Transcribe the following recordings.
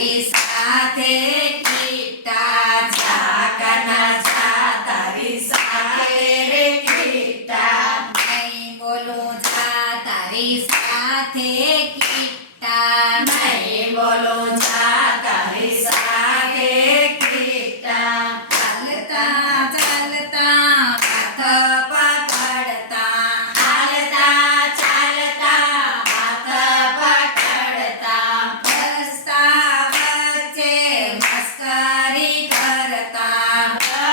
તારી સાથે કીટા જા કાના જા તારી સાથે રે કીટા નહીં બોલું જા તારી સાથે કીટા નહીં બોલું જા તારી સાથે કીટા ચાલતા ચાલતા હાથ પકડતા હાલતા ચાલતા હાથ પકડતા રસ્તા વચ્ચે મસ્કરી કરતા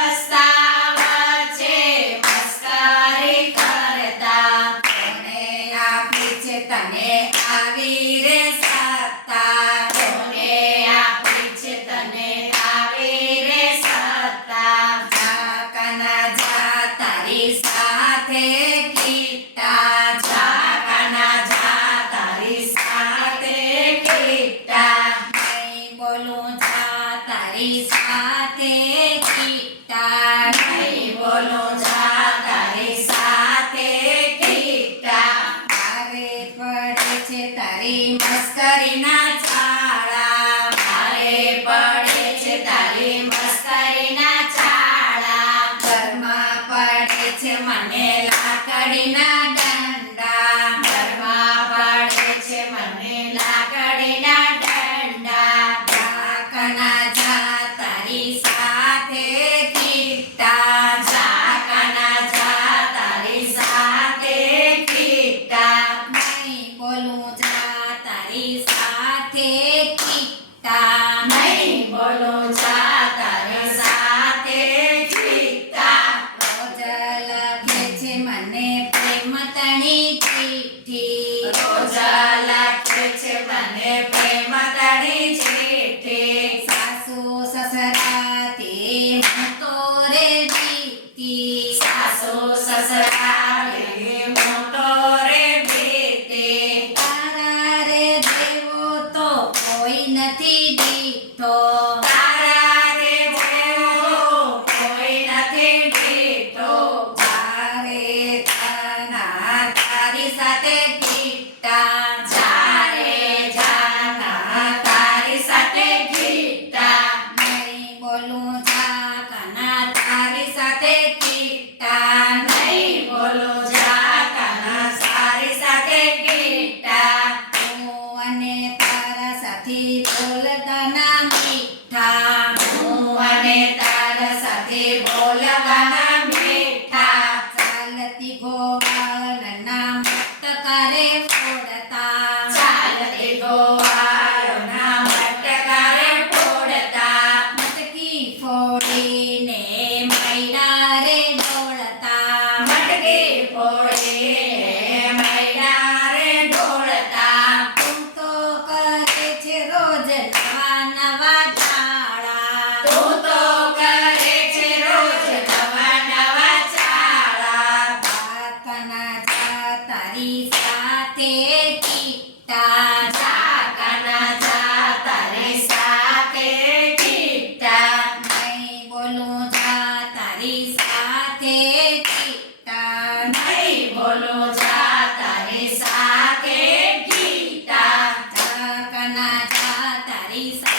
રસ્તા વચ્ચે મસ્કરી કરતા કોને આપી છે તને આવી રે સત્તા કોને આપી છે તને આવી રે સત્તા જા કાના જા તારી સાથે કીટા જા કાના જા તારી સાથે કીટા નહીં બોલું જા તારી સાથે કીટા નહીં બોલું જા તારી સાથે કીટા મારે પડે છે તારી મસ્કરીના છાળા મારે પડે છે તારી મસ્કરીના છાળા ઘરમાં પડે છે મને લાકડીના દંડા ઘરમાં પડે છે મને લાકડીના દંડા જા કાના જા તારી સાથે કીટા જા કાના જા તારી સાથે કીટા નહીં બોલું જા તારી સાથે કીટા નહીં બોલું જા તારી સાથે કીટા રોજ લખે છે મને પ્રેમ તણી ચીઠી રોજ લખે છે મને પ્રેમ તણી ચીઠી સાસુ સસરાથી હું તો રે બીતી સાસુ સસરાથી હું તો રે બીતી તારા રે જેવો તો કોઈ નથી દીઠો તારા રે જેવો કોઈ નથી દીઠો જારે કાના તારી સાથે કીટા જારે જાના તારી સાથે કીટા નહીં બોલું જા કાના તારી સાથે કીટા નહીં બોલું જા કાના તારી સાથે કીટા હું અને તારા સાથી બોલતાના મીઠા હું અને તારા સાથે બોલવાના મીઠા ચાલતી ગોવાળના મટકારે ફોડતા ચાલતી ગોવાળના મટકારે ફોડતા મટકી ફોડીને મૈડા રે ઢોળતા મટકી ફોડીને મૈડા રે ઢોળતા તું તો કરે છે રોજ નવા નવા ચાળા તું તો કરે છે રોજ નવા નવા ચાળા જા કાના જા તારી સાથે કીટા જા કાના જા તારી સાથે કીટા નહીં બોલું જા તારી સાથે કીટા નહીં બોલું જા તારી સાથે કીટા જા કાના જા તારી સાથે